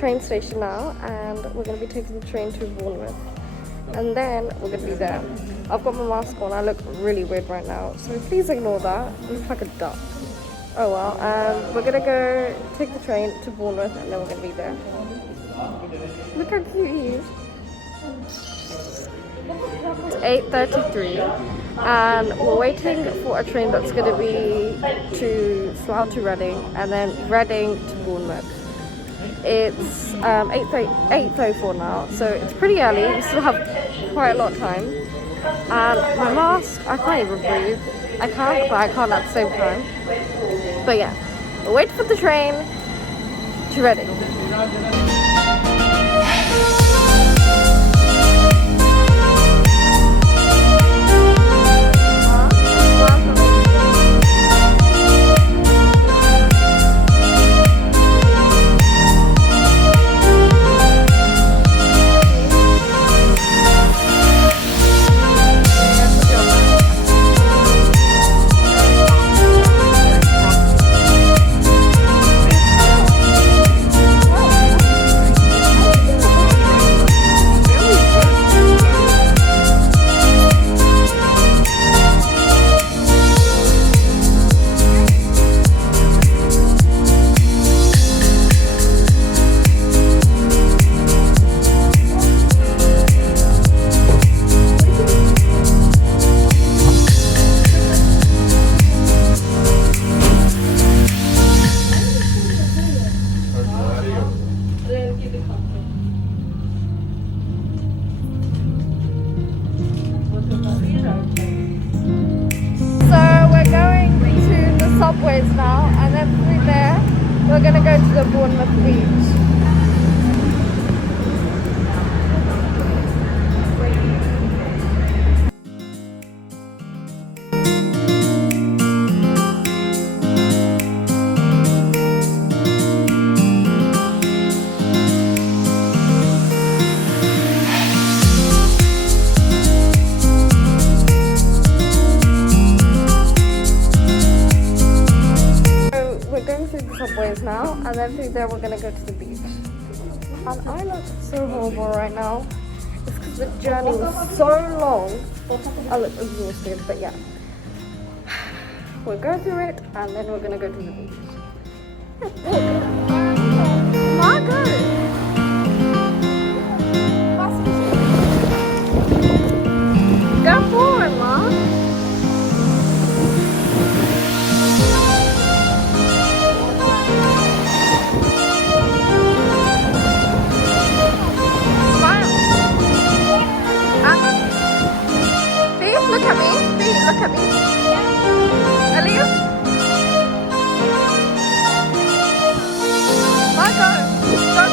train station now, and we're going to be taking the train to Bournemouth. And then we're going to be there. I've got my mask on. I look really weird right now, so please ignore that. I look like a duck. Oh well. We're going to go take the train to Bournemouth, and then we're going to be there. Look how cute he is. It's 8:33 and we're waiting for a train that's going to be to Slough to Reading and then Reading to Bournemouth. It's 8:34 now, so it's pretty early. We still have quite a lot of time. And my mask, I can't even breathe. I can't, but I can't at the same time. But yeah, we're waiting for the train to Reading. Subways now, and then through there we're gonna go to the Bournemouth Beach. Subways now, and then through there we're gonna go to the beach. And I look so horrible right now. It's because the journey was so long. I look exhausted, but yeah. We'll go through it, and then we're gonna go to the beach. Margot! Go forward, Mom! Look at me, see, look at me. Elliot? Marco, go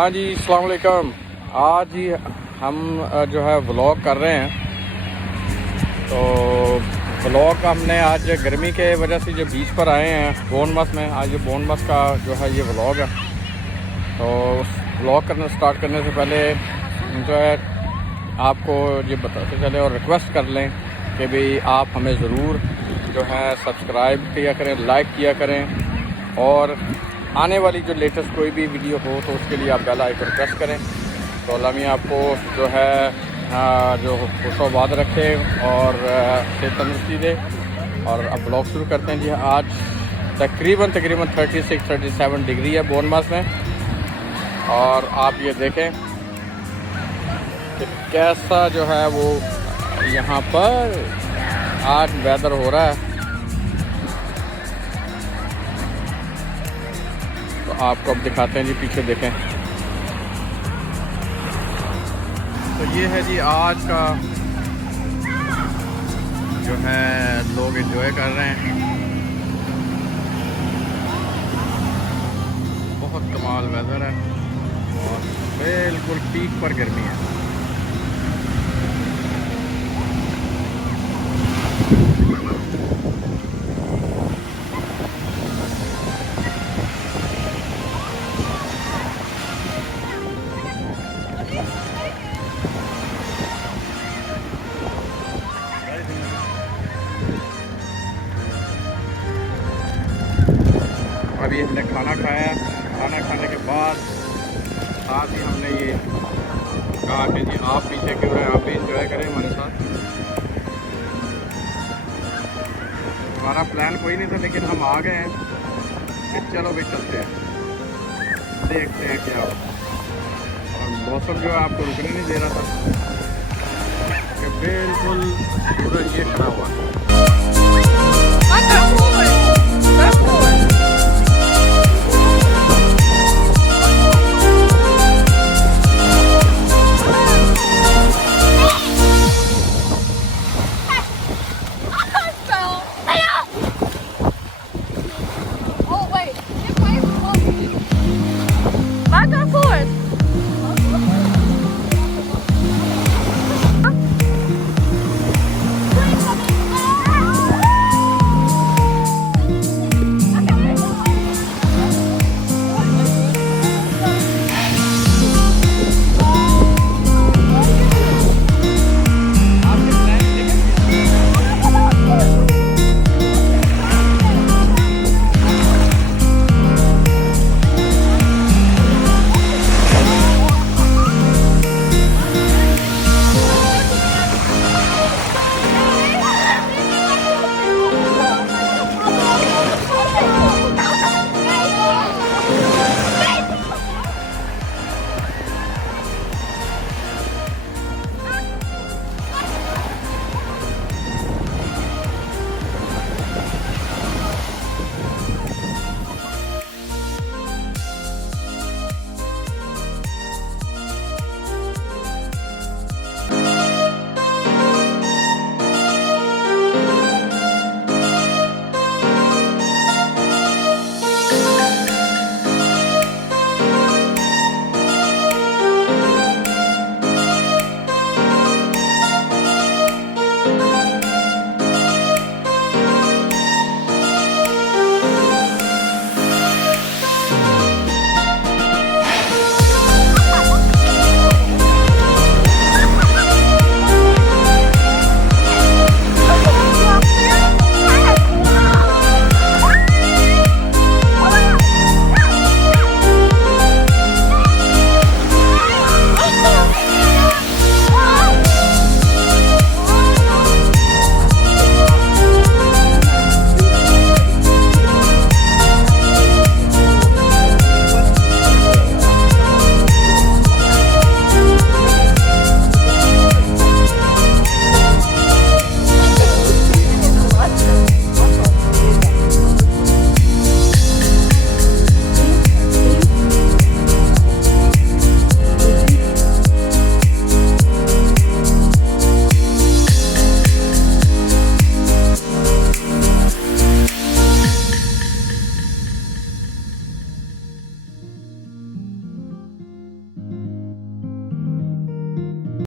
हाँ जी, अस्सलाम वालेकुम। आज ही हम जो है व्लॉग कर रहे हैं। तो व्लॉग हमने आज गर्मी के वजह से जो बीच पर आए हैं बोर्नमथ में, आज ये बोर्नमथ का जो है ये व्लॉग है। तो व्लॉग करना स्टार्ट करने से पहले जो है आपको ये बताते चले और रिक्वेस्ट कर लें कि भाई आप हमें ज़रूर जो है सब्सक्राइब किया करें, लाइक किया करें, और आने वाली जो लेटेस्ट कोई भी वीडियो हो तो उसके लिए आप बेल आइकन प्रेस करें। तो अल्लाह मियां आपको जो है जो खुशोबाद रखे और सेहत तंदुरुस्ती दे। और अब ब्लॉग शुरू करते हैं जी। आज तकरीबन 36-37 डिग्री है बोर्नमथ में, और आप ये देखें कि कैसा जो है वो यहाँ पर आज वेदर हो रहा है। तो आपको अब दिखाते हैं जी, पीछे देखें। तो ये है जी आज का जो है लोग एंजॉय कर रहे हैं। बहुत कमाल वेदर है और बिल्कुल पीक पर गर्मी है। अभी हमने खाना खाया। खाना खाने के बाद साथ ही हमने ये कहा कि जी आप पीछे क्यों रहे, आप भी इंजॉय करें हमारे साथ। हमारा प्लान कोई नहीं था, लेकिन हम आ गए हैं कि चलो भाई चलते हैं, देखते हैं क्या हो। और मौसम जो है आपको रुकने नहीं दे रहा था कि बिल्कुल सूरज ये खड़ा हुआ।